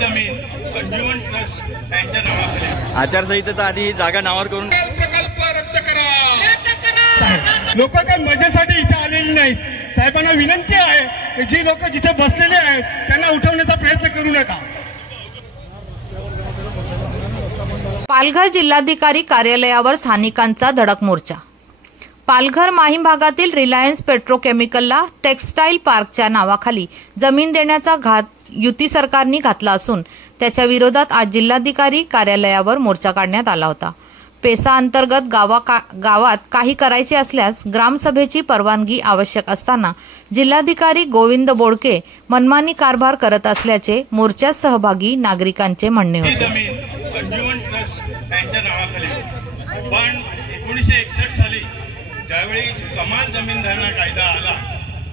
जमीन अंजुमन ट्रस्ट यांच्या नावाखाली आचारसंहितेचा आधी ही जागा नावावर करून प्रकल्प रद्द करा। लोक काही मजेसाठी इथे आलेली नाहीत। साहेबांना विनंती आहे की जी लोक जिथे बसलेले आहेत त्यांना उठवण्याचा प्रयत्न करू नका। पालघर जिल्हाधिकारी कार्यालयावर स्थानिकांचा धडक मोर्चा। पालघर माहीम भागातील रिलायन्स पेट्रोकेमिकलला टेक्सटाईल पार्कच्या नावाखाली जमीन देण्याचा घात युती सरकारने घातला असून त्याच्या विरोधात आज जिल्हाधिकारी कार्यालयावर मोर्चा काढण्यात आला होता। पेसा अंतर्गत गावात काही करायचे असल्यास ग्रामसभेची परवानगी आवश्यक असताना जिल्हाधिकारी गोविंद बोडके मनमानी कारभार करत असल्याचे मोर्चात सहभागी नागरिकांचे म्हणणे होते। अंजुमन ट्रस्ट यांच्या नावाखाली पण 1961 साली ज्यावेळी कमाल जमीन धारणा कायदा आला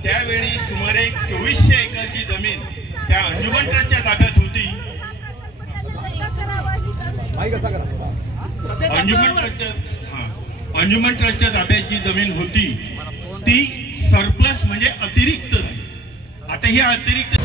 त्यावेळी सुमारे 2400 एकरची जमीन त्या अंजुमन ट्रस्टच्या ताब्यात होती। अंजुमन ट्रस्टच्या ताब्यात जी जमीन होती ती सरप्लस म्हणजे अतिरिक्त। आता ही अतिरिक्त